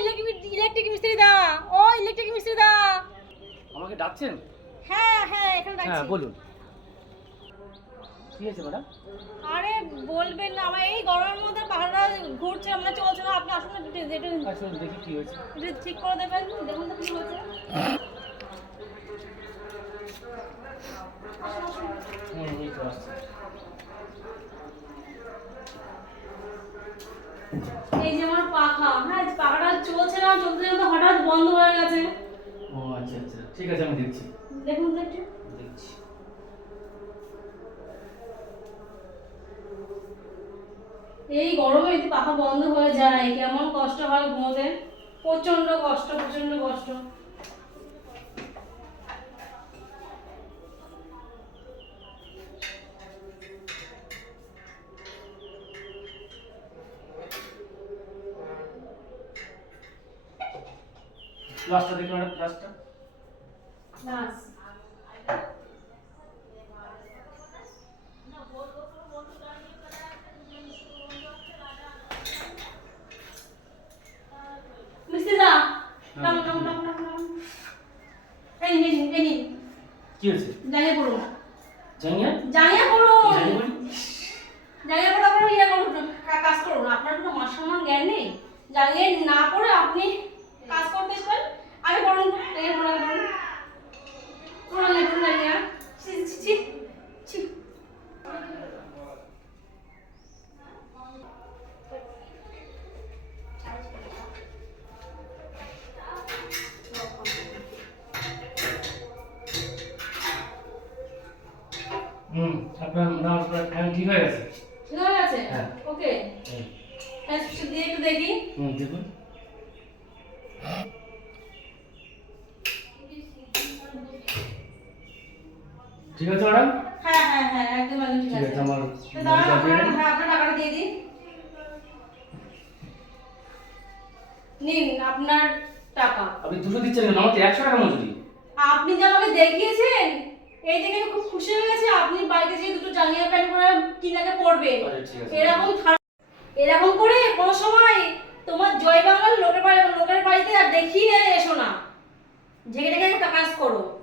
Electric মিস্ত্রি দা। ও electric মিস্ত্রি দা। আমাকে ডাকছেন? হ্যাঁ হ্যাঁ এখানে হ্যাঁ বলুন। কি হয়েছে ম্যাডাম? আরে বলবেন না আমার এই গরমের মধ্যে পাহাড়টা ঘুরছে আমরা চলছে না আপনি আসুন একটু আসুন দেখি কি হয়েছে। একটু ঠিক করে দেবেন দেখুন তো কি হয়েছে। হুম এই তো আসছে। এই যে আমার পাখা হ্যাঁ পাখাটা না চলতে চলতে হঠাৎ বন্ধ হয়ে গেছে। ও আচ্ছা আচ্ছা। ঠিক আছে আমি দেখছি। দেখুন দেখছি দেখছি। এই গরমে যদি পাখা বন্ধ হয়ে যায় কেমন কষ্ট হয় ঘুমোতে? প্রচণ্ড কষ্ট প্রচণ্ড কষ্ট। প্লাসটা দেখি ম্যাডাম প্লাসটা কি হয়েছে? জানিয়ে পড়ুন জানিয়া জানিয়ে পড়ুন জানিয়ে পড়া? ইয়ে করুন কাজ করুন আপনার কোনো মান সম্মান জ্ঞান নেই? জানিয়ে না করে আপনি কাজ করতে পারেন আগে পড়ুন জানিয়ে পড়া পড়ুন। পড়ুন জানিয়ে পড়ুন জানিয়ে ছি ছি ছি ছি। হুম আপনার না আপনার ঠিক হয়ে গেছে? ঠিক হয়ে গেছে? হ্যাঁ। ওকে। হ্যাঁ দিয়ে একটু দেখি। হুম দেখুন। ঠিক আছে ম্যাডাম হ্যাঁ হ্যাঁ হ্যাঁ একদম একদম ঠিক ঠিক আছে। আছে আমার তো দাঁড়ান আপনার হ্যাঁ আপনার টাকাটা দিয়ে দিন। নিন আপনার টাকা। আপনি দুশো দিচ্ছেন কেন? আমার তো একশো টাকা মজুরি আপনি যে আমাকে দেখিয়েছেন এই দেখে আমি খুব খুশি হয়ে গেছি। আপনি বাড়িতে যে দুটো জাঙ্গিয়া প্যান্ট পরে কিনাকে পরবেন। আচ্ছা, এরকম এরকম করে কোনো সময় তোমার জয় বাংলার লোকের বাড়ি লোকের বাড়িতে আর দেখিয়ে এসো না। ঝেঁকে ঢেকে একটা কাজ করো।